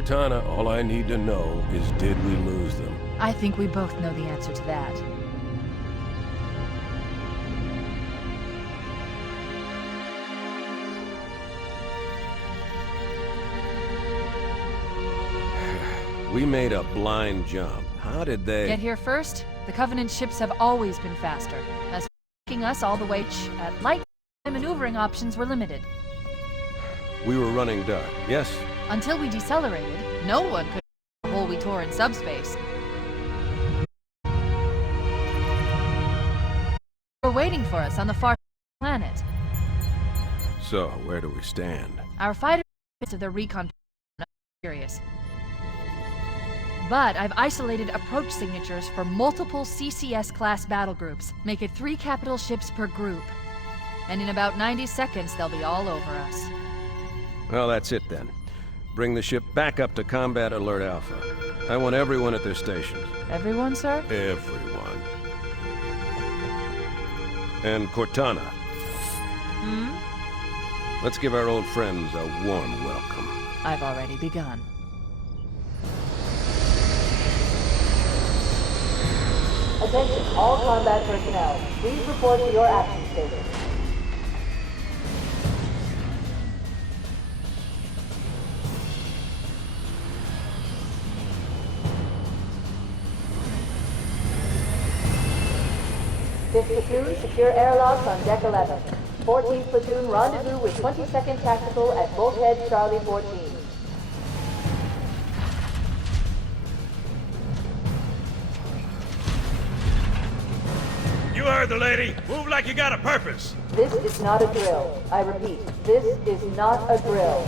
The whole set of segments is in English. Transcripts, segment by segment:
Cortana, all I need to know is did we lose them? I think we both know the answer to that. We made a blind jump. How did they... Get here first? The Covenant ships have always been faster, as taking us all the way at light, maneuvering options were limited. We were running dark, yes? Until we decelerated, no one could the hole we tore in subspace. Were waiting for us on the far planet. So, where do we stand? Our fighters to their recon curious. But I've isolated approach signatures for multiple CCS-class battle groups. Make it 3 capital ships per group. And in about 90 seconds, they'll be all over us. Well, that's it then. Bring the ship back up to Combat Alert Alpha. I want everyone at their stations. Everyone, sir? Everyone. And Cortana. Let's give our old friends a warm welcome. I've already begun. Attention, all combat personnel. Please report to your action station. Fifth platoon, secure airlocks on deck 11. 14th platoon, rendezvous with 22nd Tactical at Bulkhead Charlie 14. You heard the lady. Move like you got a purpose. This is not a drill. I repeat, this is not a drill.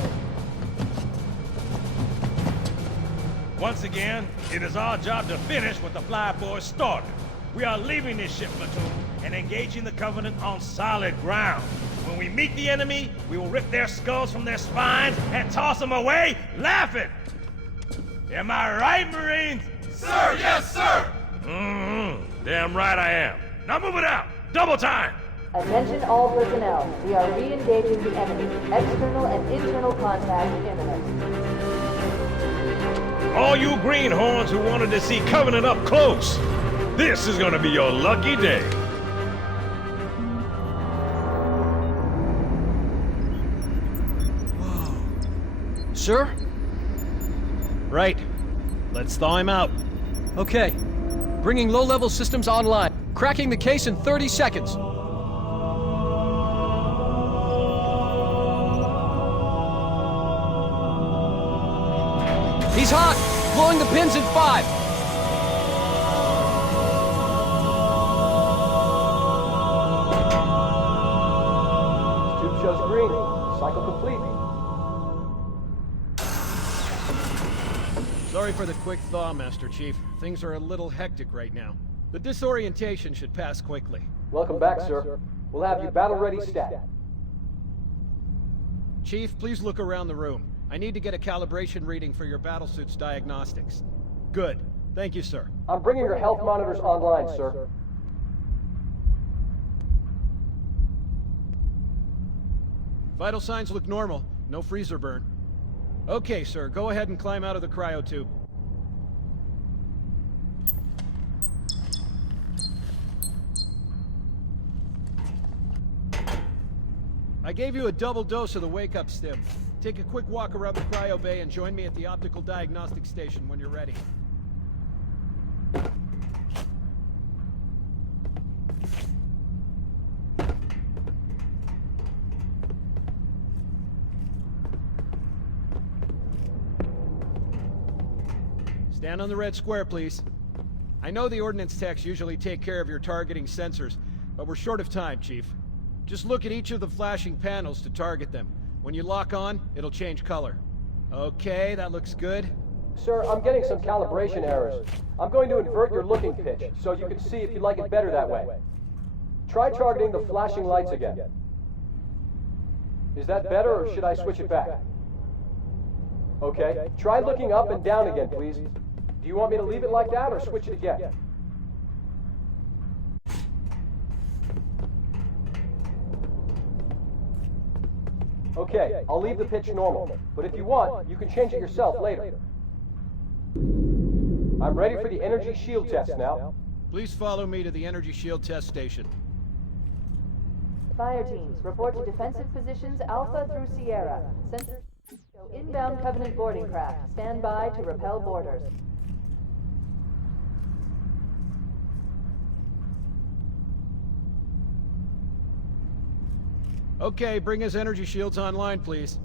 Once again, it is our job to finish what the Flyboys started. We are leaving this ship platoon and engaging the Covenant on solid ground. When we meet the enemy, we will rip their skulls from their spines and toss them away laughing. Am I right, Marines? Sir, yes, sir! Damn right I am. Now move it out! Double time! Attention all personnel. We are re-engaging the enemy. External and internal contact imminent. All you greenhorns who wanted to see Covenant up close, this is gonna be your lucky day. Sir? Right. Let's thaw him out. Okay. Bringing low-level systems online. Cracking the case in 30 seconds. He's hot! Blowing the pins in 5! Tube shows green. Cycle complete. Sorry for the quick thaw, Master Chief. Things are a little hectic right now. The disorientation should pass quickly. Welcome back, sir. We'll have you battle-ready stat. Chief, please look around the room. I need to get a calibration reading for your battlesuit's diagnostics. Good. Thank you, sir. I'm bringing your health monitors online, sir. Vital signs look normal. No freezer burn. Okay, sir. Go ahead and climb out of the cryotube. I gave you a double dose of the wake-up stim. Take a quick walk around the cryo bay and join me at the optical diagnostic station when you're ready. Stand on the red square, please. I know the ordnance techs usually take care of your targeting sensors, but we're short of time, Chief. Just look at each of the flashing panels to target them. When you lock on, it'll change color. Okay, that looks good. Sir, I'm getting some calibration errors. I'm going to invert your looking pitch, so you can see if you like it better that way. Try targeting the flashing lights again. Is that better, or should I switch it back? Okay, try looking up and down again, please. Do you want me to leave it like that, or switch it again? Okay, I'll leave the pitch normal, but if you want, you can change it yourself later. I'm ready for the energy shield test now. Please follow me to the energy shield test station. Fire teams, report to defensive positions Alpha through Sierra. Sensors show inbound Covenant boarding craft. Stand by to repel boarders. Okay, bring his energy shields online, please.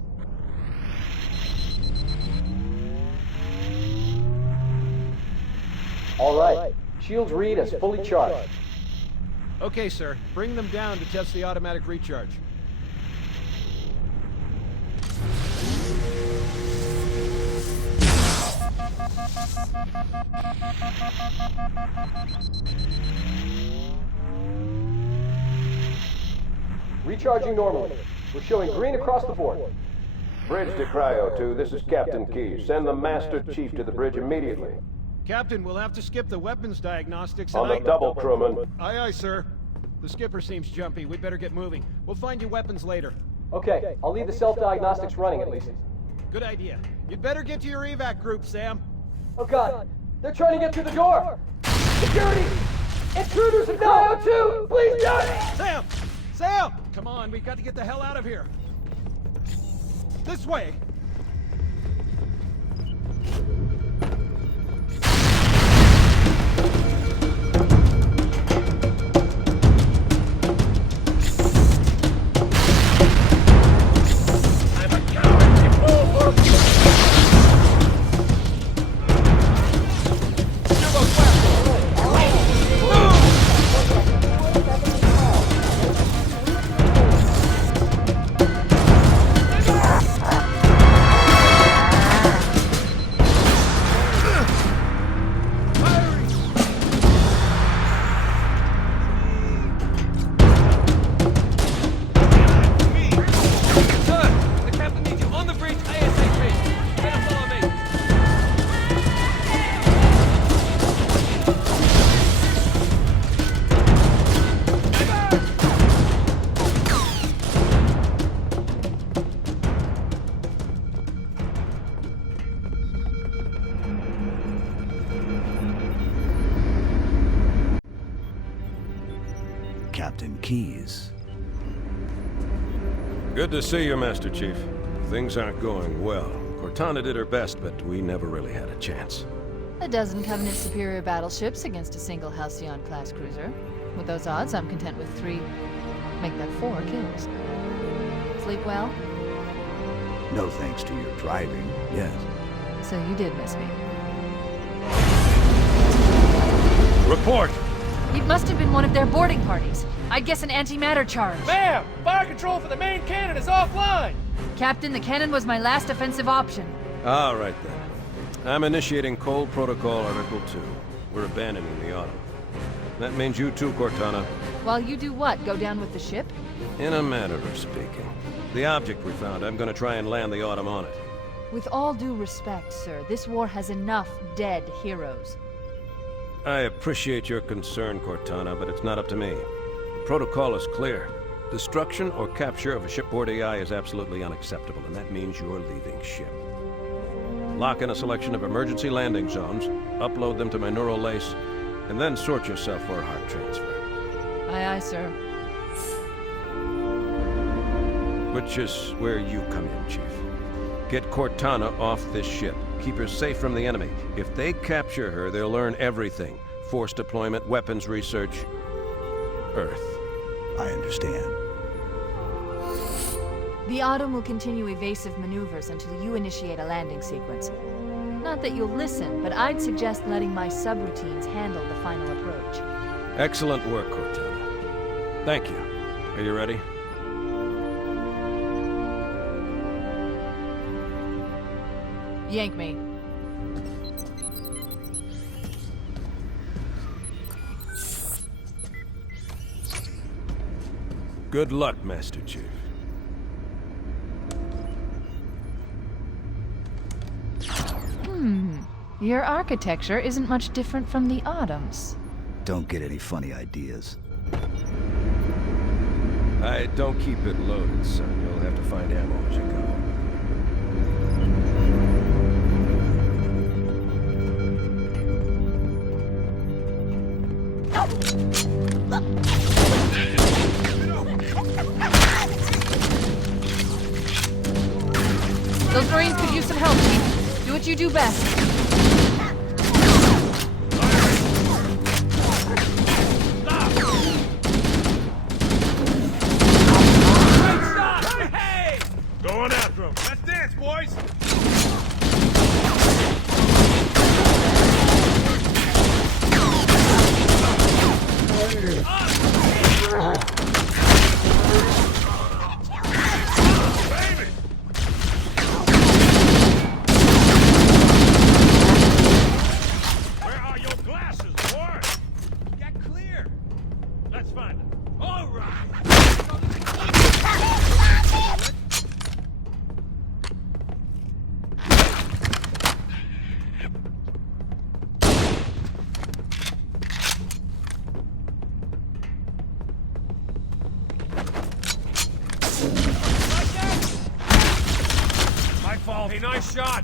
All right, shields read as fully charged. Okay, sir. Bring them down to test the automatic recharge. Recharging normally. We're showing green across the board. Bridge to Cryo 2, this is Captain Keyes. Send the Master Chief to the bridge immediately. Captain, we'll have to skip the weapons diagnostics On and the double, crewman. Aye, aye, sir. The skipper seems jumpy. We'd better get moving. We'll find you weapons later. Okay, I'll leave the self-diagnostics running at least. Good idea. You'd better get to your evac group, Sam. Oh god, they're trying to get through the door! Security! Intruders in Cryo 2! Please don't! Sam! Sam! Come on, we've got to get the hell out of here. This way! Captain Keyes. Good to see you, Master Chief. Things aren't going well. Cortana did her best, but we never really had a chance. A dozen Covenant superior battleships against a single Halcyon-class cruiser. With those odds, I'm content with 3, make that 4 kills. Sleep well? No thanks to your driving, yes. So you did miss me. Report! It must have been one of their boarding parties. I'd guess an antimatter charge. Ma'am! Fire control for the main cannon is offline! Captain, the cannon was my last offensive option. All right, then. I'm initiating Cold Protocol Article 2. We're abandoning the Autumn. That means you too, Cortana. While you do what, go down with the ship? In a manner of speaking. The object we found, I'm gonna try and land the Autumn on it. With all due respect, sir, this war has enough dead heroes. I appreciate your concern, Cortana, but it's not up to me. The protocol is clear. Destruction or capture of a shipboard AI is absolutely unacceptable, and that means you're leaving ship. Lock in a selection of emergency landing zones, upload them to my neural lace, and then sort yourself for a heart transfer. Aye, aye, sir. Which is where you come in, Chief. Get Cortana off this ship. Keep her safe from the enemy. If they capture her, they'll learn everything. Force deployment, weapons research, Earth. I understand. The Autumn will continue evasive maneuvers until you initiate a landing sequence. Not that you'll listen, but I'd suggest letting my subroutines handle the final approach. Excellent work, Cortana. Thank you. Are you ready? Yank me. Good luck, Master Chief. Your architecture isn't much different from the Autumn's. Don't get any funny ideas. I don't keep it loaded, son. You'll You'll have to find ammo as you go. Those Marines could use some help, Chief. Do what you do best. Stop! Hey! Going after him. Let's dance, boys! Baby! Where are your glasses, boy? Get clear. Let's find them. All right. My fault. Hey, nice shot.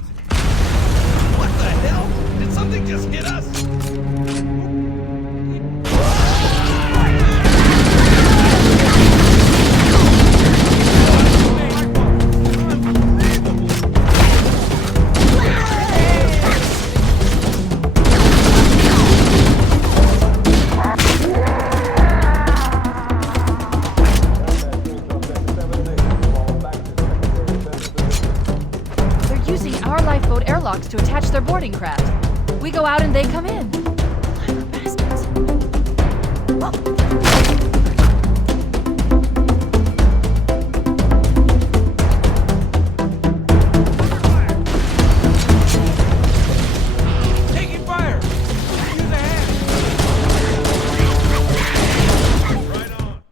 What the hell? Did something just hit us? They're using our lifeboat airlocks to attach their boarding craft. We go out and they come in. Clever bastards. Taking fire! Use a hand! Right on.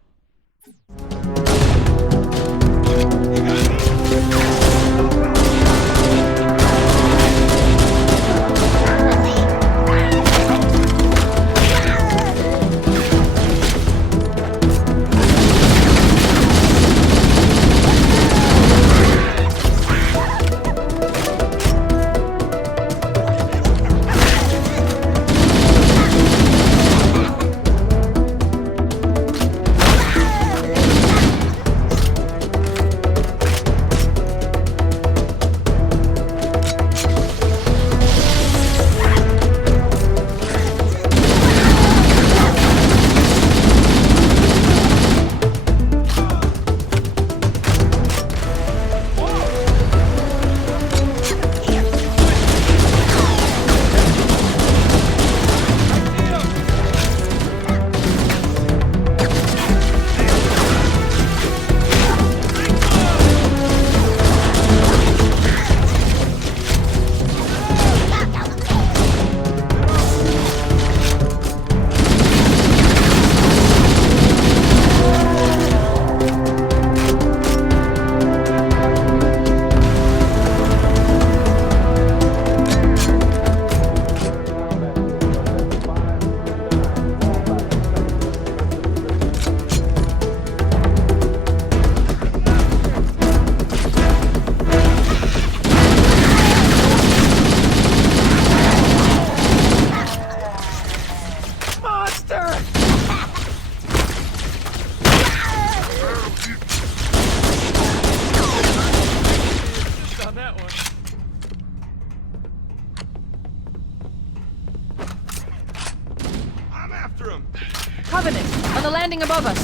Covenant, on the landing above us.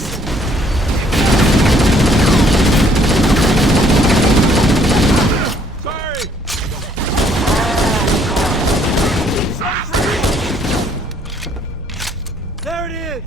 Sorry! There it is!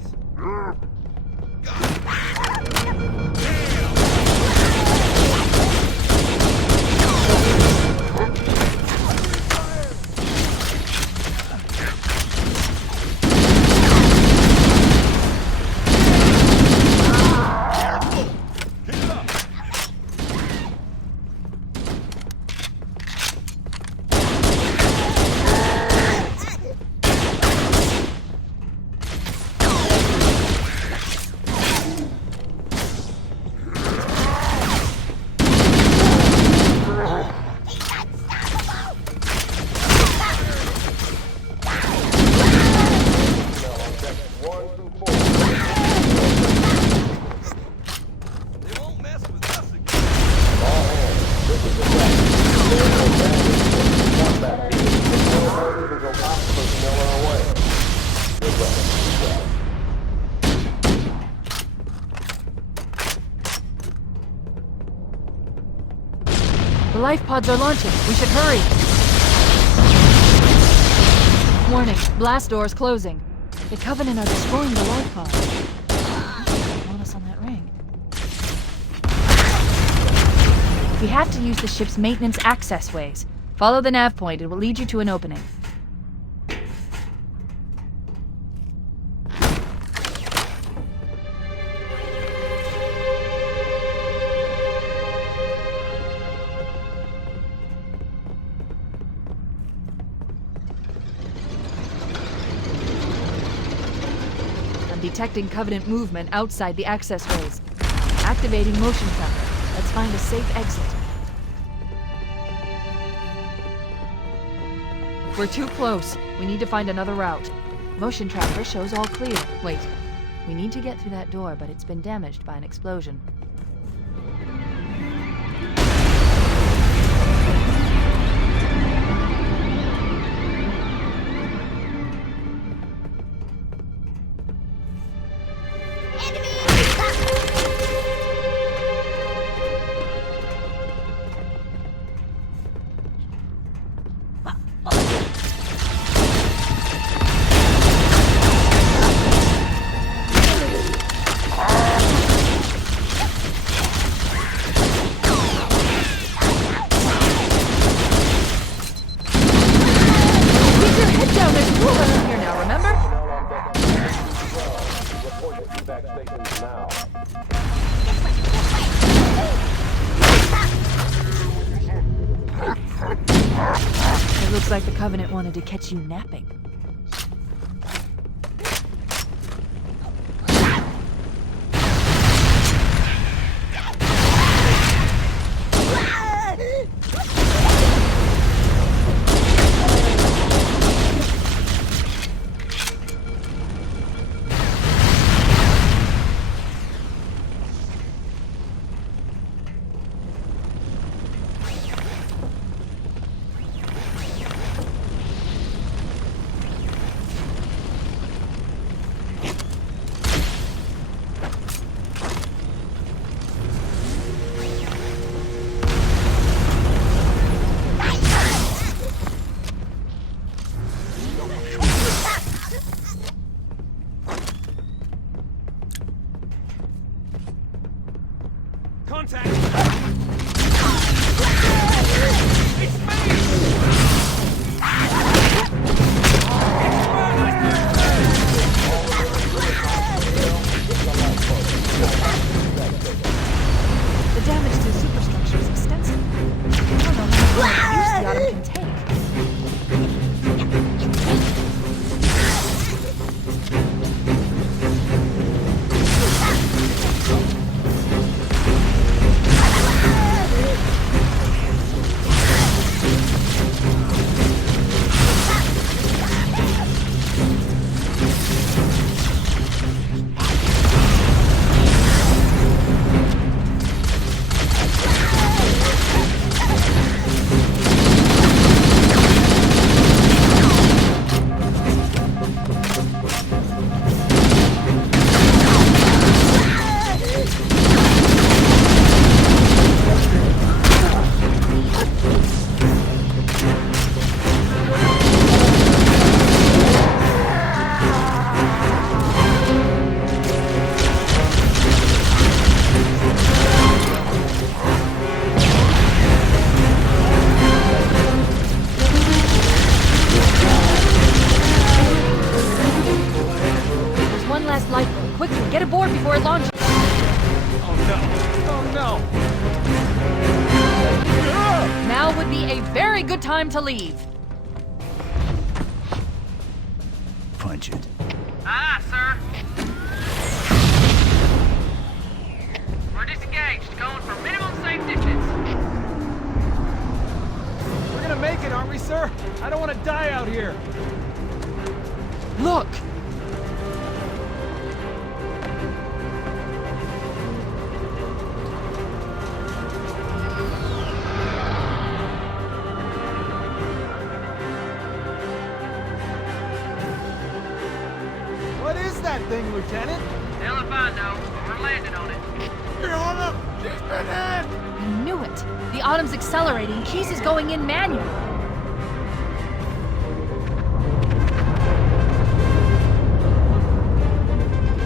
life pods are launching. We should hurry. Warning, blast doors closing. The Covenant are destroying the life pods. Want us on that ring. We have to use the ship's maintenance access ways. Follow the nav point. It will lead you to an opening. Detecting Covenant movement outside the access ways. Activating motion tracker. Let's find a safe exit. We're too close. We need to find another route. Motion tracker shows all clear. Wait. We need to get through that door, but it's been damaged by an explosion. Looks like the Covenant wanted to catch you napping. Contact! It's me! The damage to the superstructure is extensive. I don't know how much use the Autumn can take. Quickly, get aboard before it launches. Oh no! Oh no! Now would be a very good time to leave. Punch it. Sir. We're disengaged, going for minimum safe distance. We're gonna make it, aren't we, sir? I don't want to die out here. Look! What is that thing, Lieutenant? Hell if I know, but we're landing on it. You're on a I knew it. The Autumn's accelerating. Keyes is going in manually.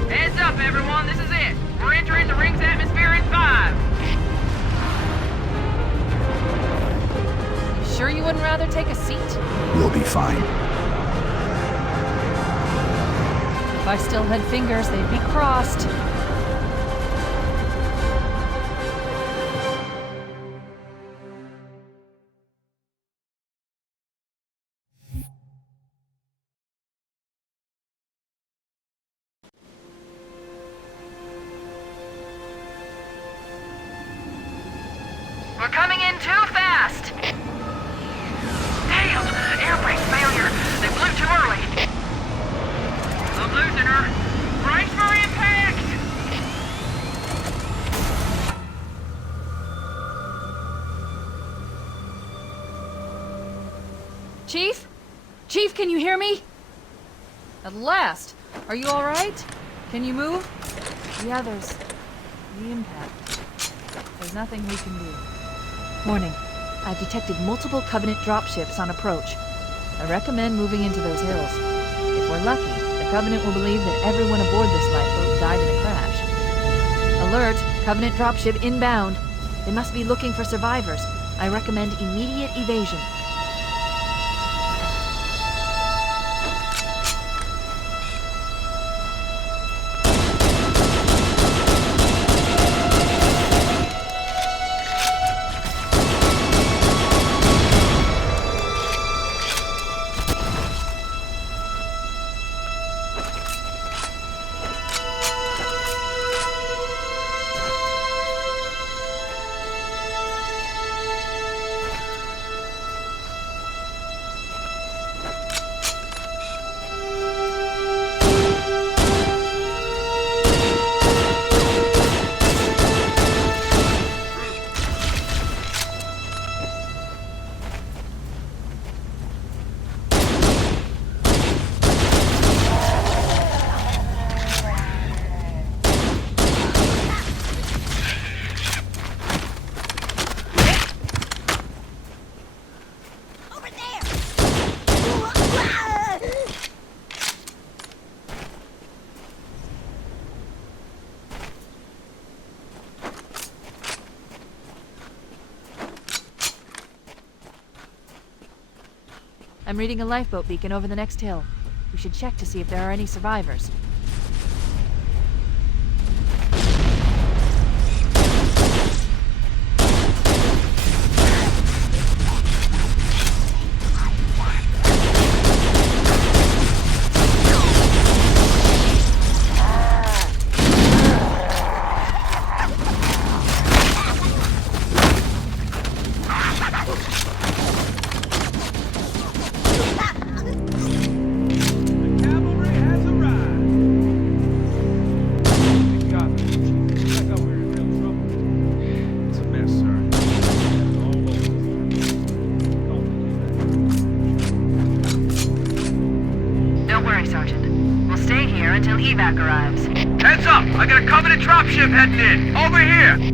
Heads up, everyone. This is it. We're entering the ring's atmosphere in 5. You sure you wouldn't rather take a seat? We'll be fine. If I still had fingers, they'd be crossed. We're coming in too fast. Damn! Air brake failure. They blew too early. I'm losing her. Brace for impact! Chief? Chief, can you hear me? At last. Are you all right? Can you move? Yeah, there's the impact. There's nothing we can do. Warning. I've detected multiple Covenant dropships on approach. I recommend moving into those hills. If we're lucky, the Covenant will believe that everyone aboard this lifeboat died in the crash. Alert! Covenant dropship inbound. They must be looking for survivors. I recommend immediate evasion. I'm reading a lifeboat beacon over the next hill. We should check to see if there are any survivors. Until evac arrives. Heads up! I got a Covenant dropship heading in! Over here!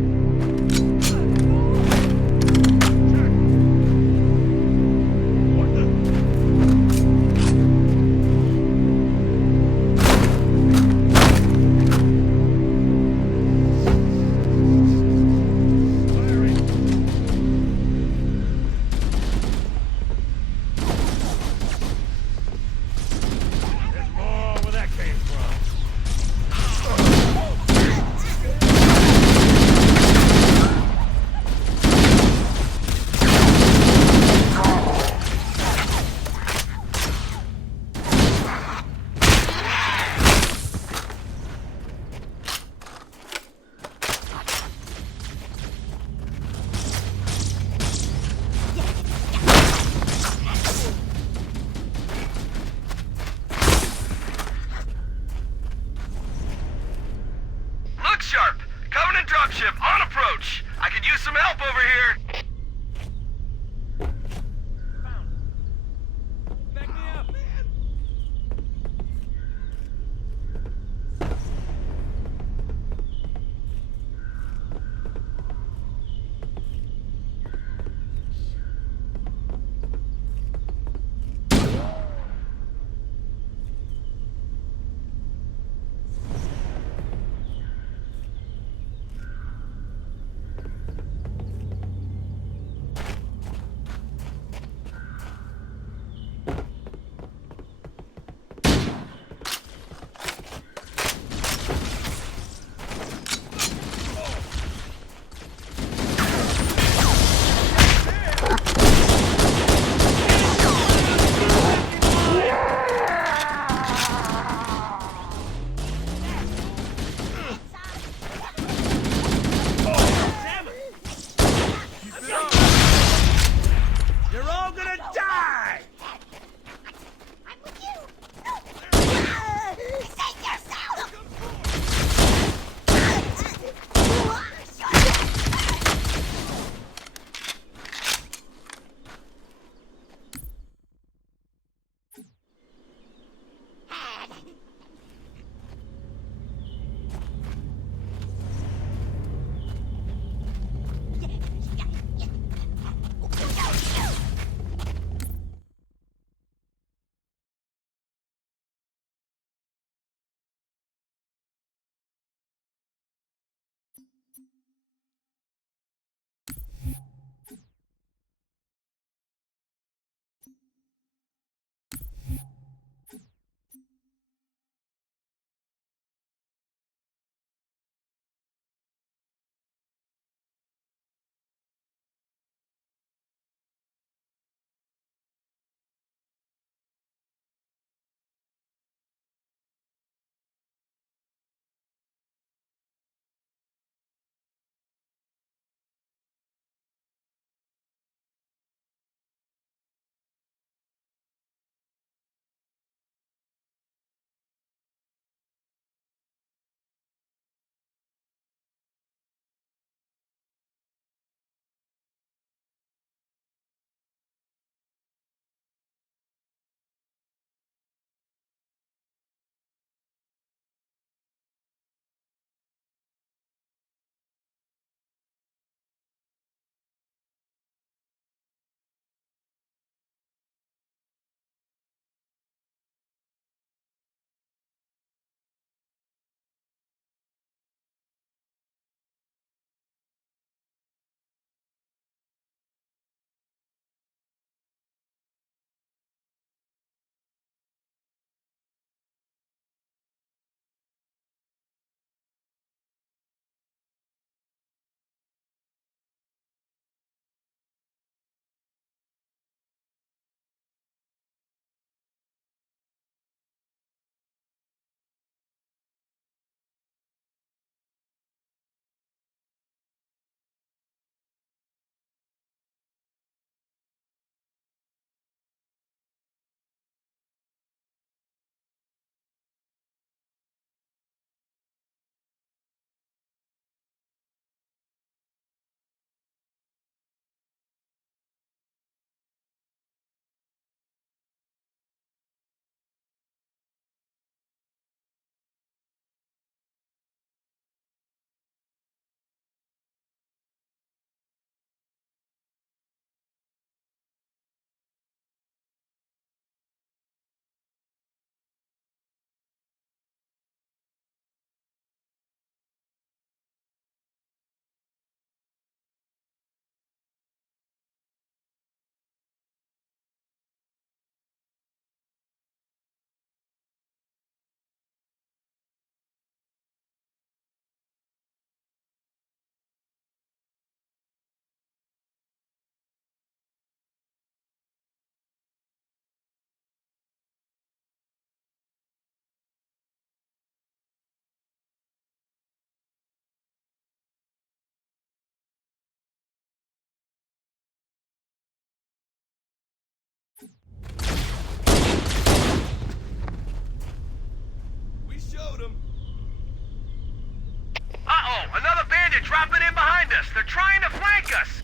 dropping in behind us. They're trying to flank us.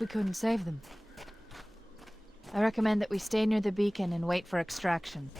We couldn't save them. I recommend that we stay near the beacon and wait for extraction.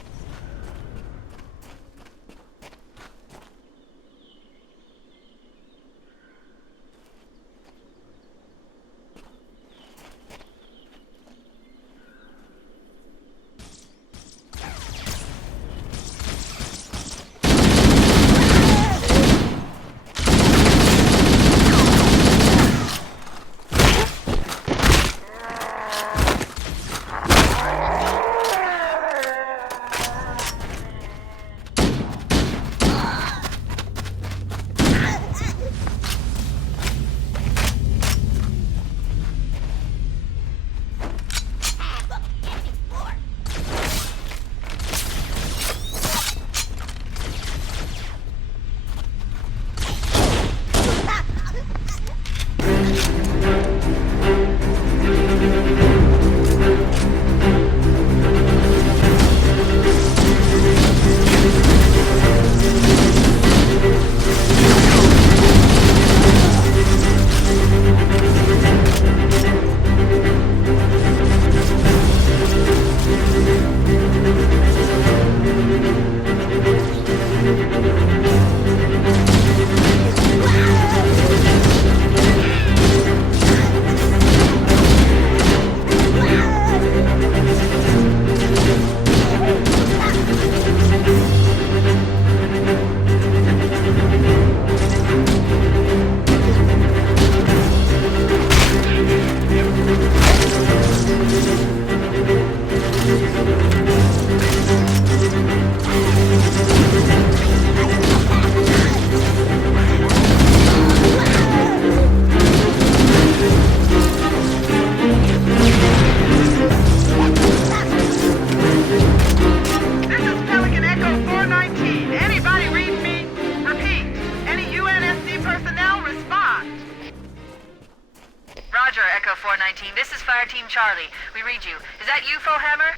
Charlie. We read you. Is that you, Fohammer?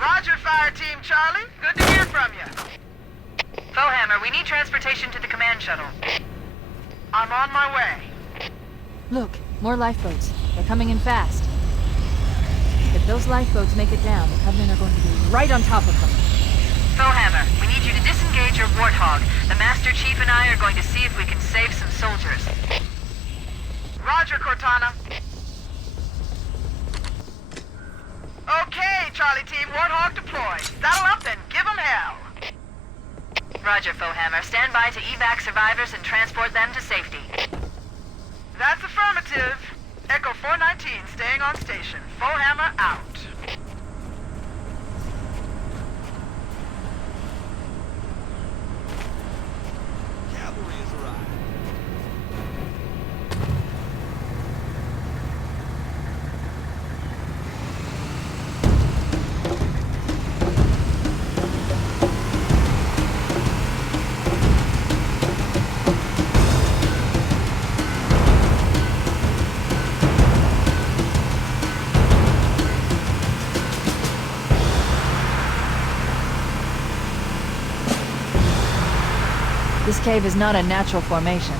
Roger, Fire Team Charlie. Good to hear from you. Fohammer, we need transportation to the command shuttle. I'm on my way. Look, more lifeboats. They're coming in fast. If those lifeboats make it down, the Covenant are going to be right on top of them. Fohammer, we need you to disengage your Warthog. The Master Chief and I are going to see if we can save some soldiers. Roger, Cortana. Okay, Charlie Team, Warthog deployed. Saddle up and give them hell. Roger, Fohammer. Stand by to evac survivors and transport them to safety. That's affirmative. Echo 419 staying on station. Fohammer out. Cavalry has arrived. This cave is not a natural formation.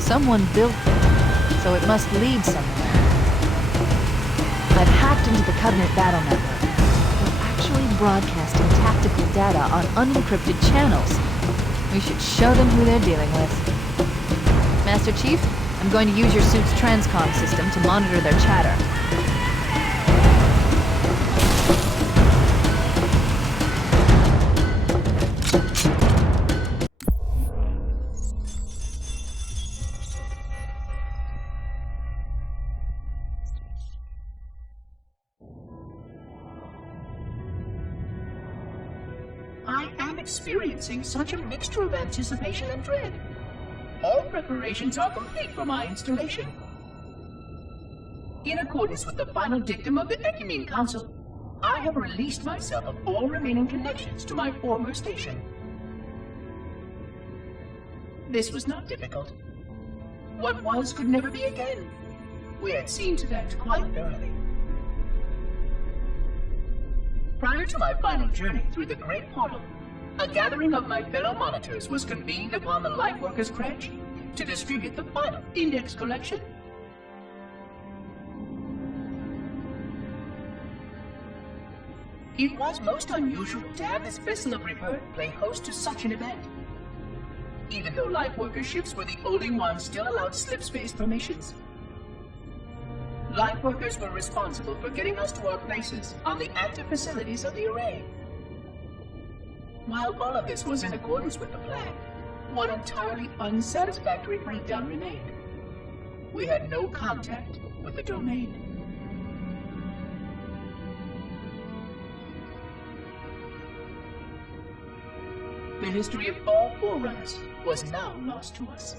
Someone built it, so it must lead somewhere. I've hacked into the Covenant battle network. We're actually broadcasting tactical data on unencrypted channels. We should show them who they're dealing with. Master Chief, I'm going to use your suit's transcom system to monitor their chatter. I am experiencing such a mixture of anticipation and dread. All preparations are complete for my installation. In accordance with the final dictum of the Ecumene Council, I have released myself of all remaining connections to my former station. This was not difficult. What was could never be again. We had seen to that quite thoroughly. Prior to my final journey through the Great Portal, a gathering of my fellow monitors was convened upon the Lightworkers Crash to distribute the final index collection. It was most unusual to have this vessel of rebirth play host to such an event. Even though Lightworker ships were the only ones still allowed slip-space formations. Lightworkers were responsible for getting us to our places on the active facilities of the array. While all of this was in accordance with the plan, one entirely unsatisfactory breakdown remained. We had no contact with the domain. The history of all Forerunners was now lost to us.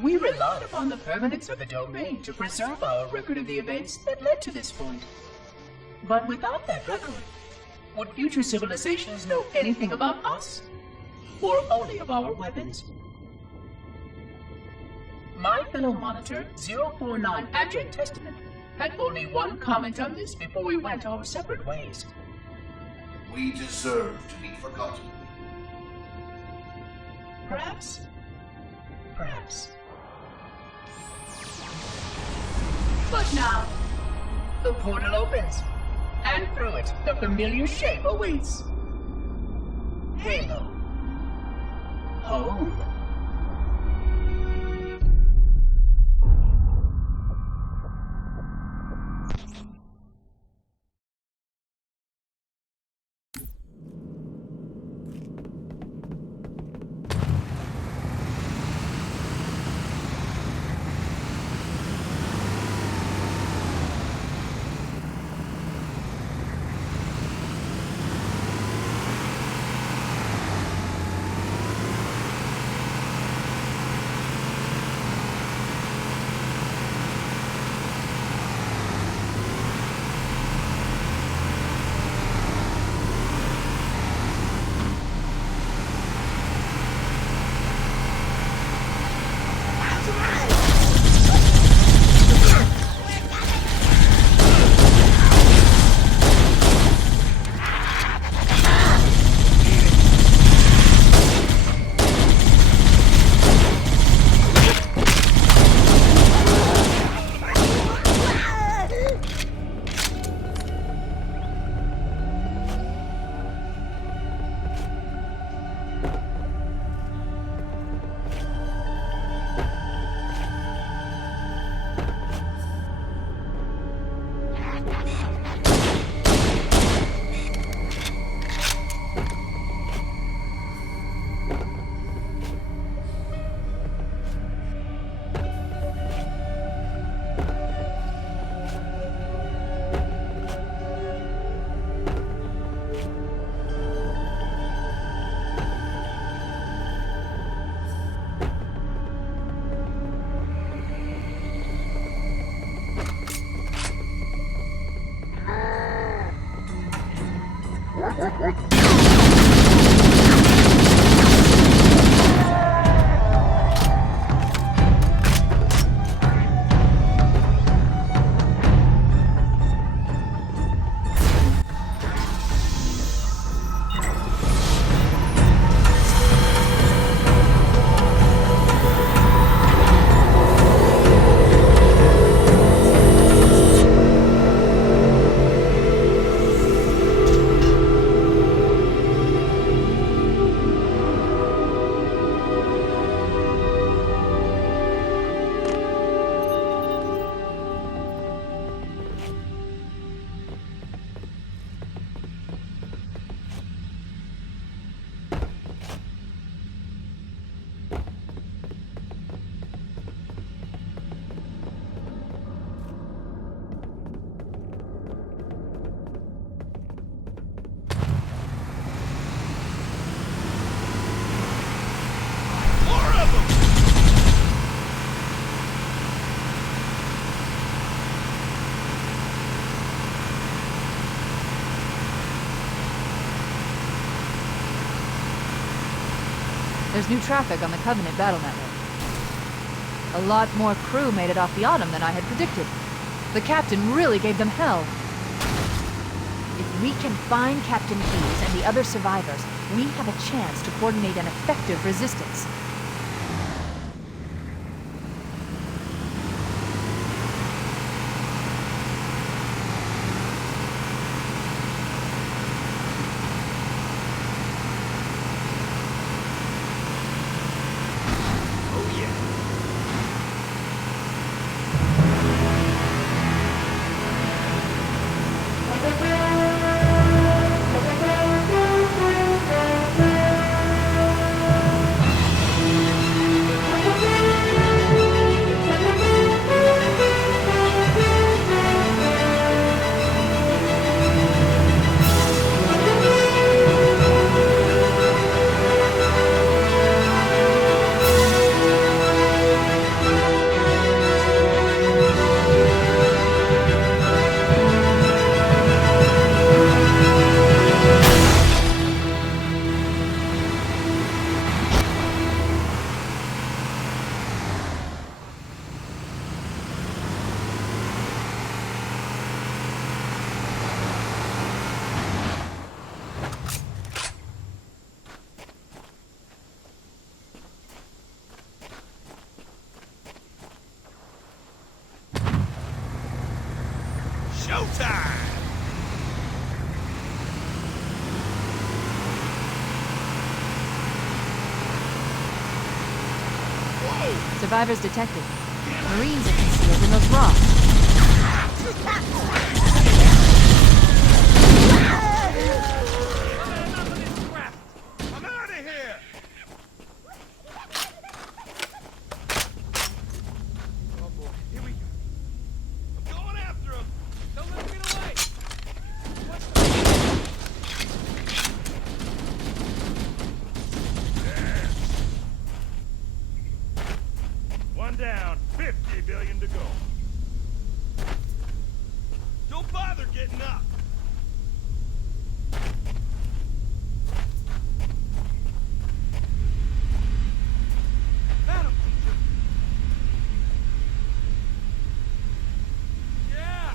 We relied upon the permanence of the domain to preserve our record of the events that led to this point. But without that record, would future civilizations know anything about us? Or only of our weapons? My fellow monitor, 049 Abject Testament, had only one comment on this before we went our separate ways. We deserve to be forgotten. Perhaps. Perhaps. But now, the portal opens, and through it, the familiar shape awaits. Halo. Home. There's new traffic on the Covenant battle network. A lot more crew made it off the Autumn than I had predicted. The captain really gave them hell. If we can find Captain Keyes and the other survivors, we have a chance to coordinate an effective resistance. Showtime! Survivors detected. Marines are concealed in those rocks. I'm out of here! Oh boy, here we go. I'm going after him! Don't let him get away! One down, 50 billion to go. Don't bother getting up! That'll teach him. Yeah!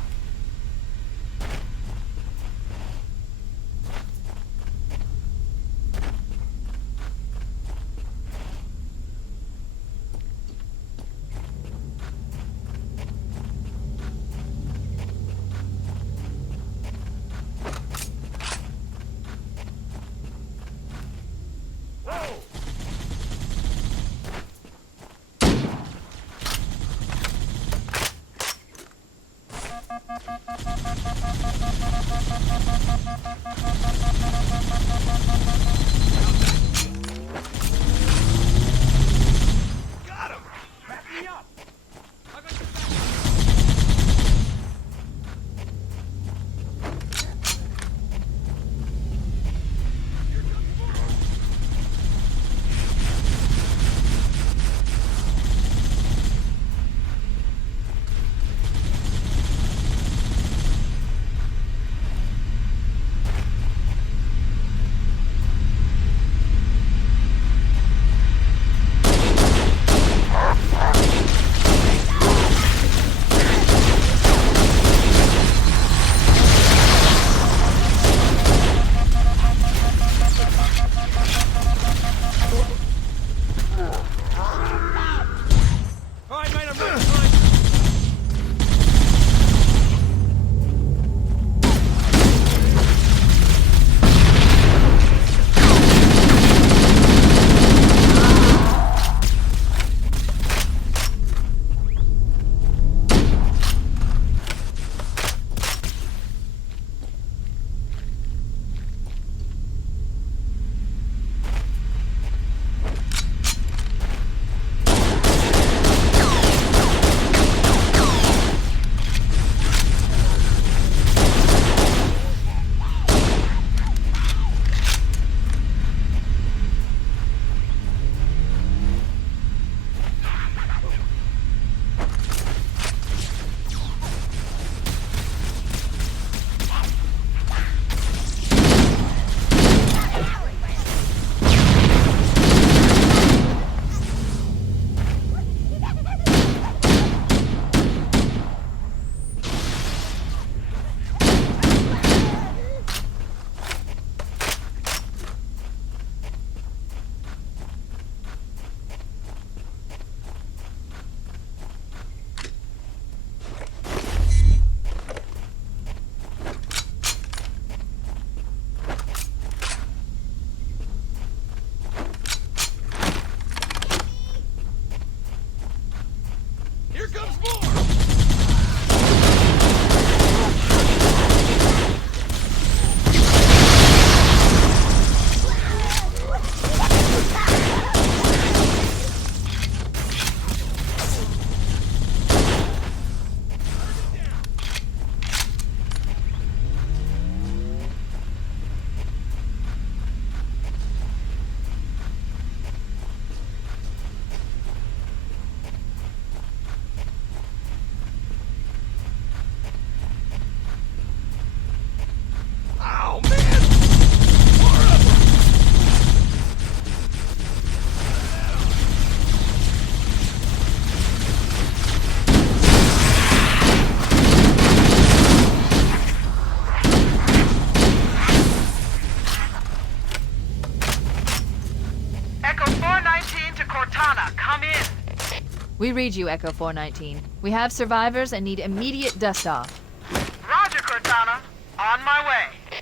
We read you, Echo 419. We have survivors and need immediate dust-off. Roger, Cortana. On my way.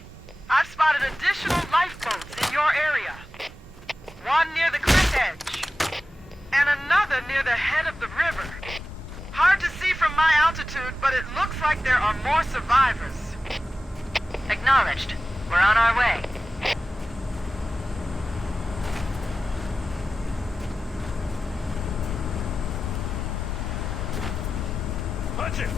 I've spotted additional lifeboats in your area. One near the cliff edge, and another near the head of the river. Hard to see from my altitude, but it looks like there are more survivors. Acknowledged. We're on our way. Punch it!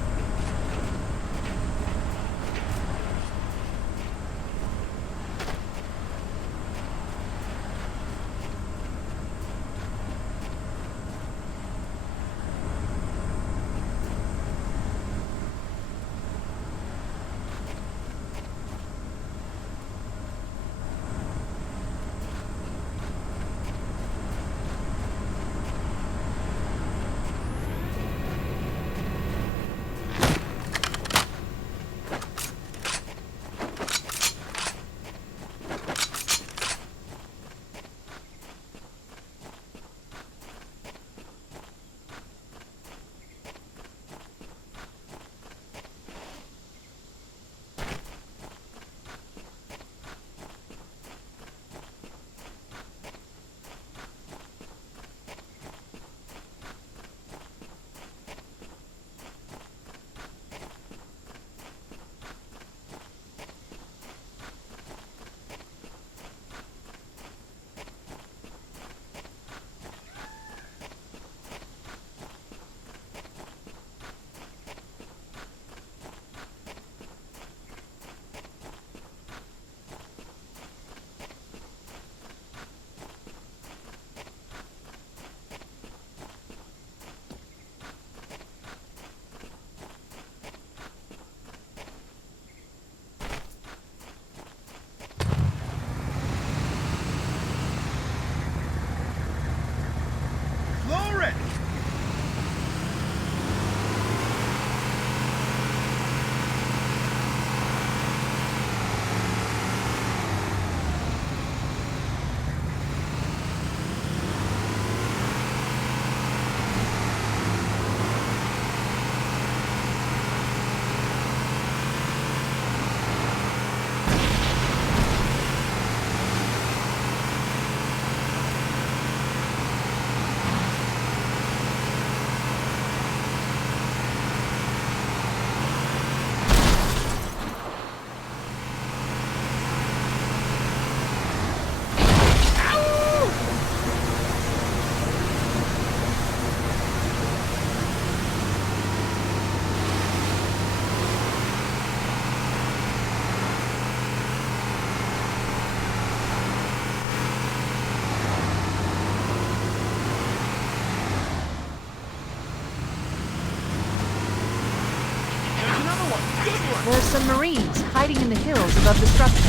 There's some Marines hiding in the hills above the structure.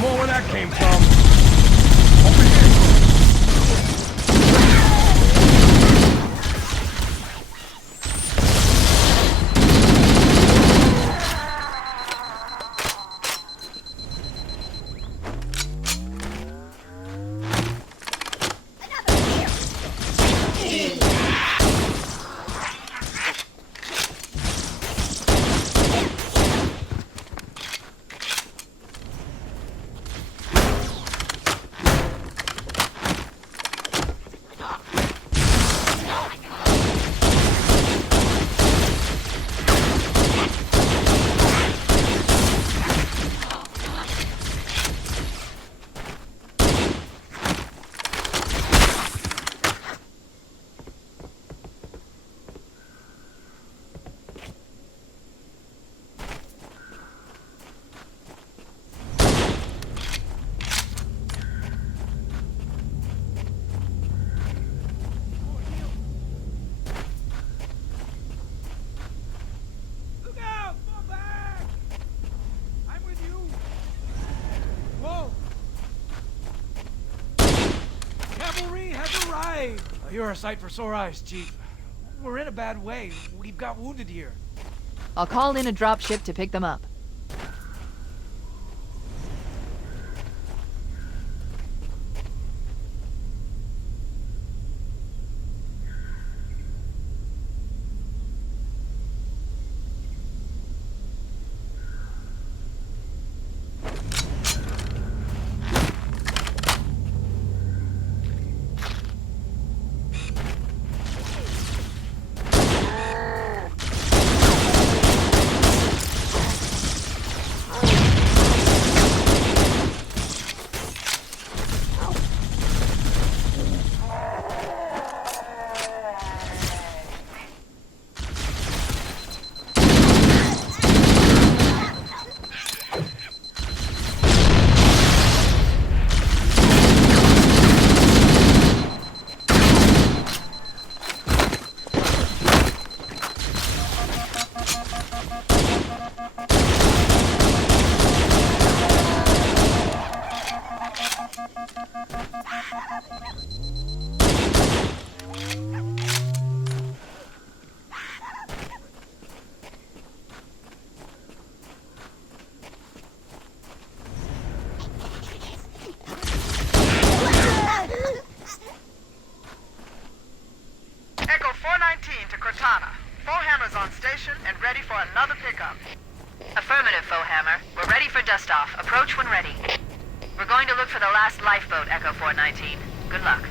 More where that came from. Over here. You're a sight for sore eyes, Chief. We're in a bad way. We've got wounded here. I'll call in a dropship to pick them up. on station and ready for another pickup. Affirmative, Foehammer. We're ready for dust-off. Approach when ready. We're going to look for the last lifeboat, Echo 419. Good luck.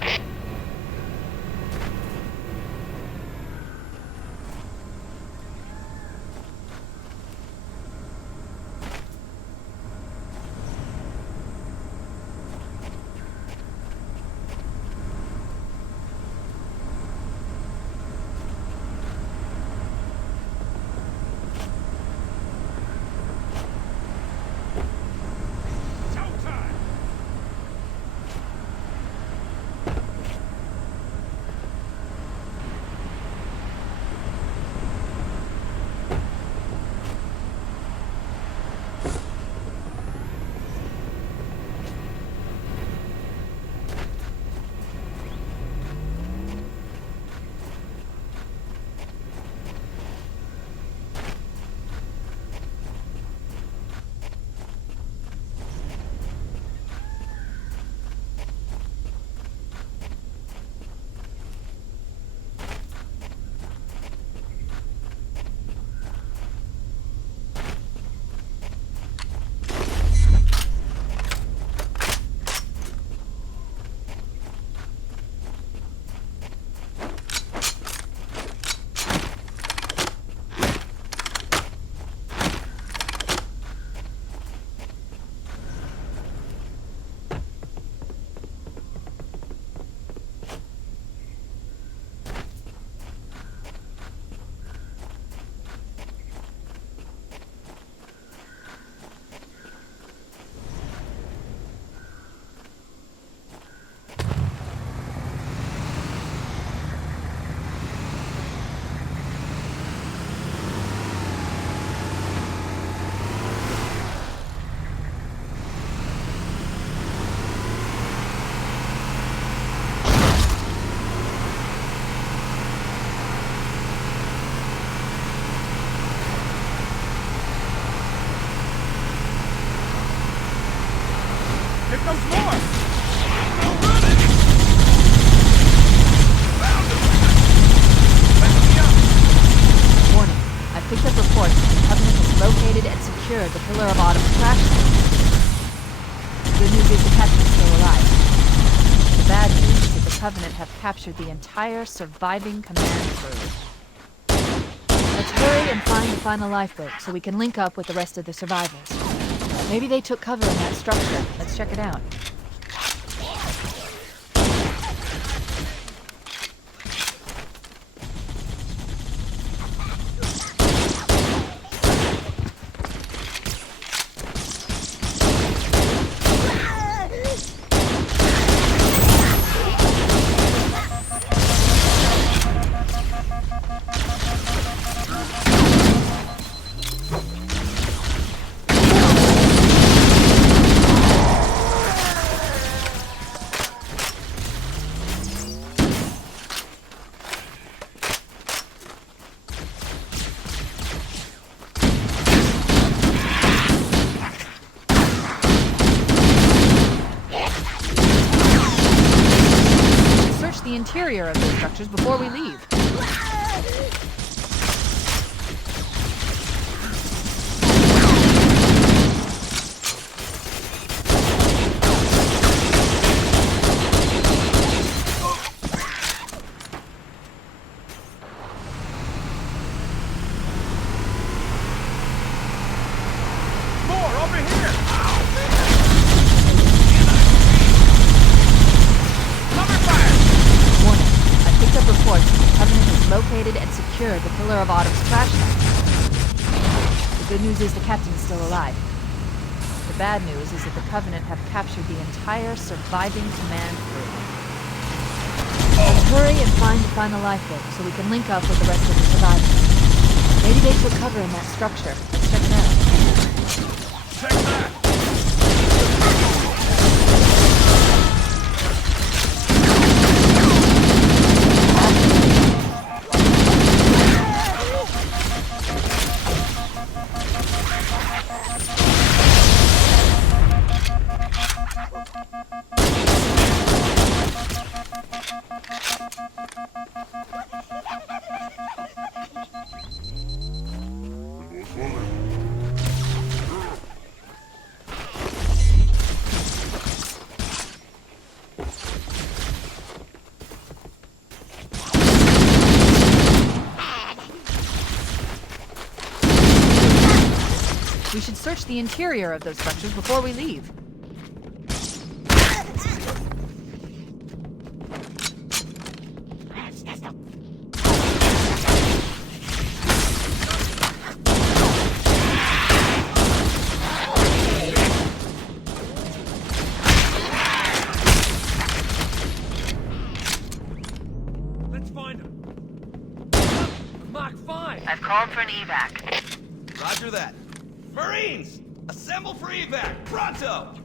Here comes more! Warning. I picked up reports that the Covenant has located and secured the Pillar of Autumn's crash site. The good news is the captain is still alive. The bad news is that the Covenant have captured the entire surviving command crew. Let's hurry and find the final lifeboat so we can link up with the rest of the survivors. Maybe they took cover in that structure. Let's check it out. The interior of those structures before we leave. More over here! Reports that the Covenant has located and secured the Pillar of Autumn's crash site. The good news is the captain is still alive. The bad news is that the Covenant have captured the entire surviving command crew. Let's hurry and find the final lifeboat so we can link up with the rest of the survivors. Maybe they took cover in that structure. Let's check it out. Check that! We should search the interior of those structures before we leave. Let's find him. Mark 5. I've called for an evac. Roger that. Marines! Assemble for evac! Pronto!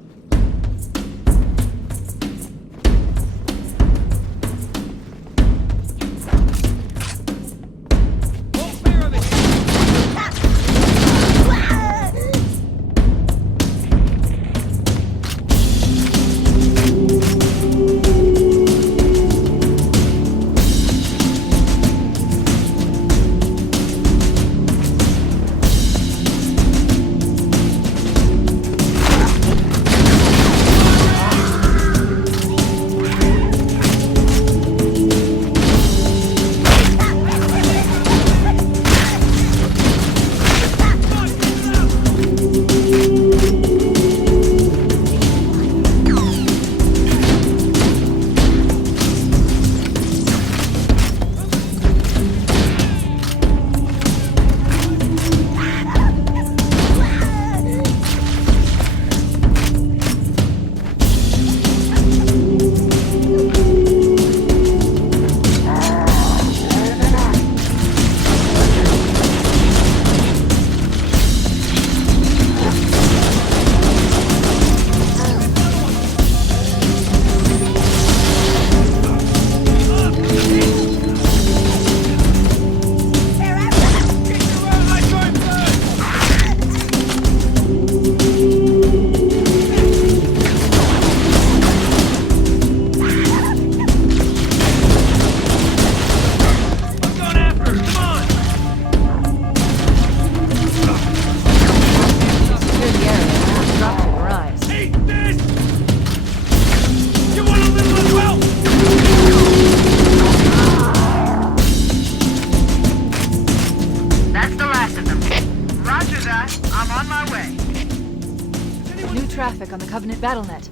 Traffic on the Covenant BattleNet.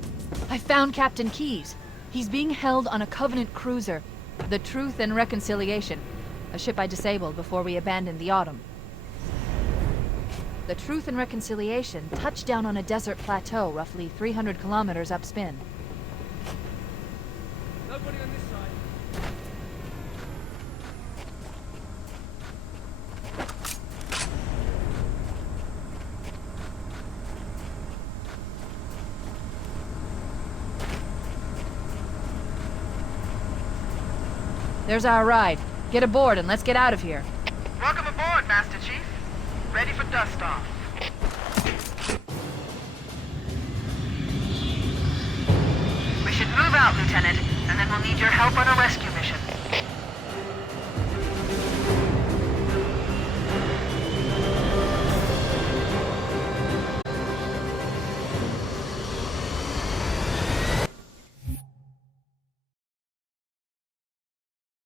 I found Captain Keyes. He's being held on a Covenant cruiser, the Truth and Reconciliation, a ship I disabled before we abandoned the Autumn. The Truth and Reconciliation touched down on a desert plateau roughly 300 kilometers upspin. Nobody on this side. There's our ride. Get aboard and let's get out of here. Welcome aboard, Master Chief. Ready for dust-off. We should move out, Lieutenant, and then we'll need your help on a rescue mission.